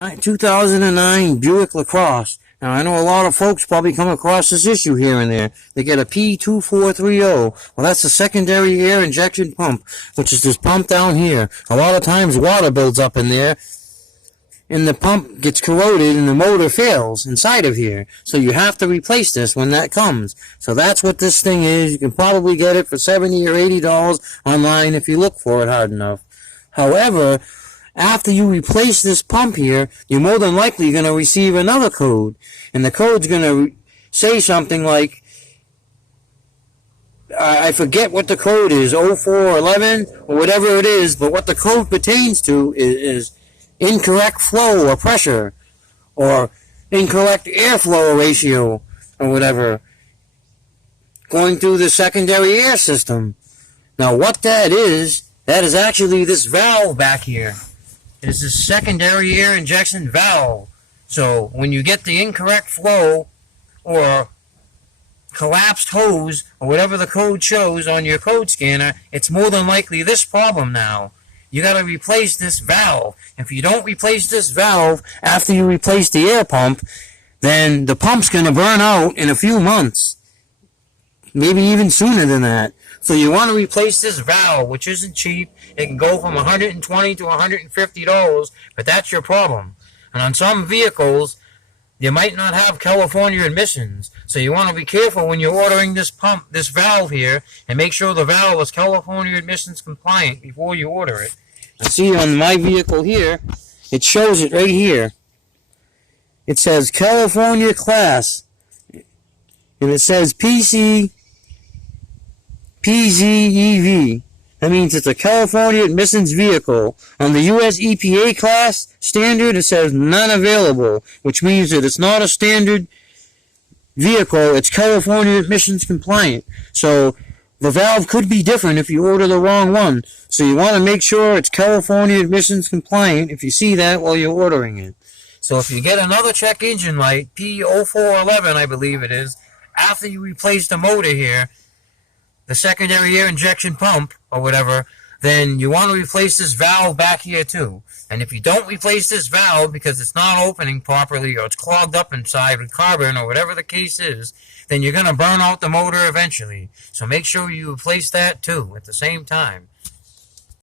2009 Buick LaCrosse. Now, I know a lot of folks probably come across this issue here and there. They get a p0430. Well, that's a secondary air injection pump, which is this pump down here. A lot of times water builds up in there, and the pump gets corroded and the motor fails inside of here. So you have to replace this when that comes. So that's what this thing is. You can probably get it for $70 or $80 online if you look for it hard enough. However, after you replace this pump here, you're more than likely going to receive another code. And the code's going to say something like, I forget what the code is, 0411 or whatever it is, but what the code pertains to is incorrect flow or pressure, or incorrect airflow ratio, or whatever, going through the secondary air system. Now what that is actually this valve back here. It is this secondary air injection valve. So when you get the incorrect flow or collapsed hose or whatever the code shows on your code scanner, it's more than likely this problem now. You got to replace this valve. If you don't replace this valve after you replace the air pump, then the pump's going to burn out in a few months. Maybe even sooner than that. So you want to replace this valve, which isn't cheap. It can go from $120 to $150, but that's your problem. And on some vehicles, you might not have California emissions. So you want to be careful when you're ordering this pump, this valve here, and make sure the valve is California emissions compliant before you order it. I see on my vehicle here, it shows it right here. It says California class, and it says PZEV. That means it's a California emissions vehicle. On the US EPA class standard, it says none available, which means that it's not a standard vehicle. It's California emissions compliant. So the valve could be different if you order the wrong one. So you want to make sure it's California emissions compliant if you see that while you're ordering it. So if you get another check engine light, p0411 I believe it is, after you replace the motor here, the secondary air injection pump, or whatever, then you want to replace this valve back here too. And if you don't replace this valve because it's not opening properly or it's clogged up inside with carbon or whatever the case is, then you're going to burn out the motor eventually. So make sure you replace that too at the same time.